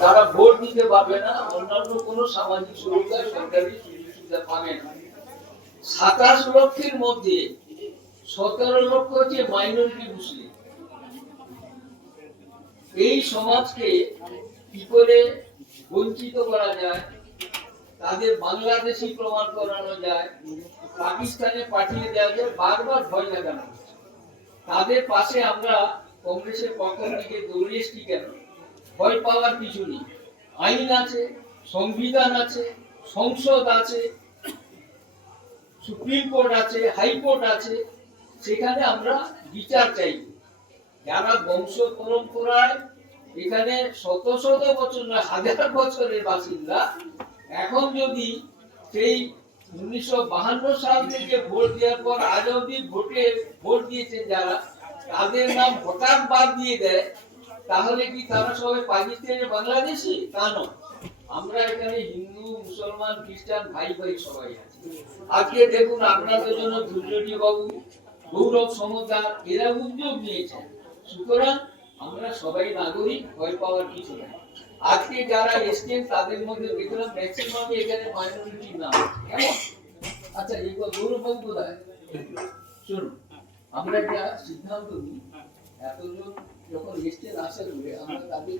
তারা ভোট দিতে পারবে না, অন্যান্য কোনো সামাজিক সুবিধা সরকারি সুবিধা পাবে না। 27 লক্ষের মধ্যে 17 লক্ষ হচ্ছে মাইনরিটি মুসলিম। এই সমাজকে কি করে বঞ্চিত করা যায়, তাদের বাংলাদেশি প্রমাণ করানো যায়, পাকিস্তানে পাঠিয়ে দেওয়া যায়, বারবার ভয় লাগানো হচ্ছে। তাদের পাশে আমরা কংগ্রেসের পক্ষ থেকে দৌড়িয়েছি কেন? ভয় পাওয়ার কিছু নেই। আইন আছে, সংবিধান আছে, সংসদ আছে, সুপ্রিম কোর্ট আছে, হাইকোর্ট আছে, সেখানে আমরা বিচার চাই। যারা বংশ পরম্পরায় এখানে শত শত বছর না হাজার বছরের বাসিন্দা, এখন যদি সেই 1952 সাল থেকে ভোট দেওয়ার পর আজ অব্দি ভোট দিয়েছেন যারা, তাদের নাম হঠাৎ বাদ দিয়ে দেয়, তাহলে কি তারা সবাই পাকিস্তানের বাংলাদেশি? তা নয়। আমরা এখানে হিন্দু, মুসলমান, খ্রিস্টান ভাই ভাই সবাই আছি। আজকে দেখুন আপনাদের জন্য দুর্যোগী বাবু, গৌরব সমতার এরা উদ্যোগ নিয়েছেন। সুতরাং আমরা সবাই নাগরিক, ভয় পাওয়ার কিছু নেই। আজকে যারা এসছেন তাদের মধ্যে দেখলাম ম্যাক্সিমাম এখানে মাইনরিটি নাম। আচ্ছা, এই গৌরব বাবু কোথায়? শুনুন, আমরা একটা সিদ্ধান্ত নিই, এতজন যখন এসছেন আশা করে আমরা তাদের